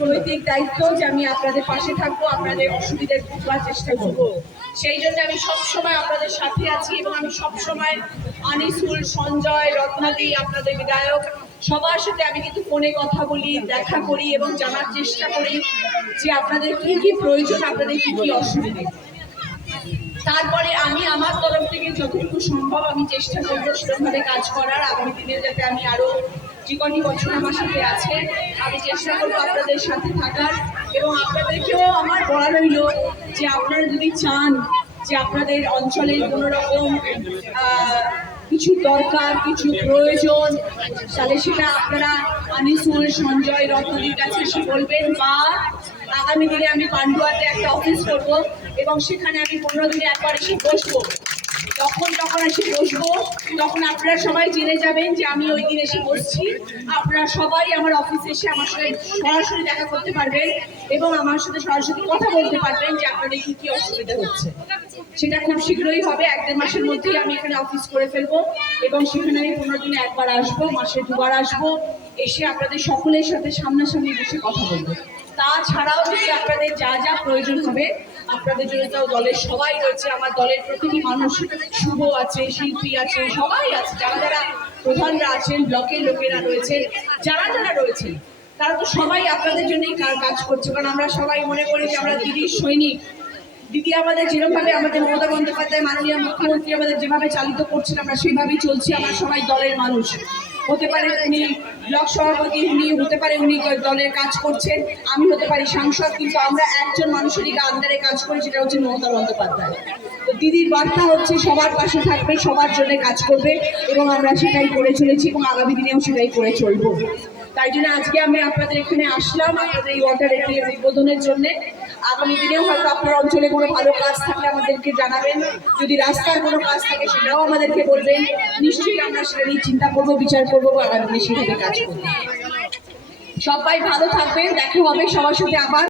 নৈতিক দায়িত্ব যে আমি আপনাদের পাশে থাকবো, আপনাদের অসুবিধার বুঝবার চেষ্টা করবো। সেই জন্য আমি সবসময় আপনাদের সাথে আছি এবং আমি সবসময় আনিসুল, সঞ্জয়, রত্নাদি, আপনাদের বিধায়ক সবার সাথে আমি কিন্তু ফোনে কথা বলি, দেখা করি এবং জানার চেষ্টা করি যে আপনাদের কি কি প্রয়োজন, আপনাদের কি কি অসুবিধা। তারপরে আমি আমার তরফ থেকে যতটুকু সম্ভব আমি চেষ্টা করবো সেরকমভাবে কাজ করার। আগামী দিনে যাতে আমি আরো যে কটি বছর আমার সাথে আছে আমি চেষ্টা করবো আপনাদের সাথে থাকার, এবং আপনাদেরকেও আমার বলা রইল যে আপনারা যদি চান যে আপনাদের অঞ্চলের কোনো রকম কিছু দরকার, কিছু প্রয়োজন, তাহলে সেটা আপনারা আনিসুল, সঞ্জয়, রত্নাদির কাছে এসে বলবেন, বা আগামী দিনে আমি পান্ডুয়াতে একটা অফিস করব এবং সেখানে আমি 15 দিনে একবার এসে বসবো। যখন এসে বসবো তখন আপনারা সবাই জেনে যাবেন যে আমি ওই দিন এসে বসছি। আপনারা সবাই আমার অফিসে এসে আমার সাথে সরাসরি দেখা করতে পারবেন এবং আমার সাথে সরাসরি কথা বলতে পারবেন যে আপনাদের কি কি অসুবিধা হচ্ছে। সেটা খুব শীঘ্রই হবে, 1-1.5 মাসের মধ্যেই আমি এখানে অফিস করে ফেলবো এবং সেখানে আমি 15 দিনে একবার আসবো, মাসে 2বার আসবো, এসে আপনাদের সকলের সাথে সামনাসামনি বসে কথা বলবো। তাছাড়াও যদি আপনাদের যা যা প্রয়োজন হবে, আপনাদের জন্য তো দলের সবাই রয়েছে, আমার দলের প্রতিটি মানুষ, শুভ আছে, শিল্পী আছে, সবাই আছে, যারা যারা প্রধানরা আছেন, ব্লকের লোকেরা রয়েছেন, যারা যারা রয়েছেন তারা তো সবাই আপনাদের জন্যই কাজ করছে। কারণ আমরা সবাই মনে করি যে আমরা দিদির সৈনিক। দিদি আমাদের যেরকমভাবে, আমাদের মমতা বন্দ্যোপাধ্যায় মাননীয় মুখ্যমন্ত্রী আমাদের যেভাবে চালিত করছেন আমরা সেইভাবেই চলছি। আমরা সবাই দলের মানুষ। হতে পারে উনি ব্লক সভাপতি, উনি হতে পারে উনি দলের কাজ করছেন, আমি হতে পারি সাংসদ, কিন্তু আমরা একজন মানুষেরই আন্ডারে কাজ করি, সেটা হচ্ছে মমতা বন্দ্যোপাধ্যায়। তো দিদির বার্তা হচ্ছে সবার পাশে থাকবে, সবার জন্য কাজ করবে এবং আমরা সেটাই করে চলেছি এবং আগামী দিনেও সেটাই করে চলবো। তাই জন্য আজকে আমি আপনাদের এখানে আসলাম, আপনাদের এই ওয়াটার এটিএম উদ্বোধনের জন্য। আগামী দিনেও হয়তো আপনার অঞ্চলে কোনো ভালো কাজ থাকলে আমাদেরকে জানাবেন, যদি রাস্তার কোনো কাজ থাকে সেটাও আমাদেরকে বলবেন। নিশ্চয়ই আমরা সেটা নিয়ে চিন্তা করবো, বিচার করবো, আগামী দিনে সেভাবে কাজ করবো। সবাই ভালো থাকবেন, দেখা হবে সবার সাথে আবার।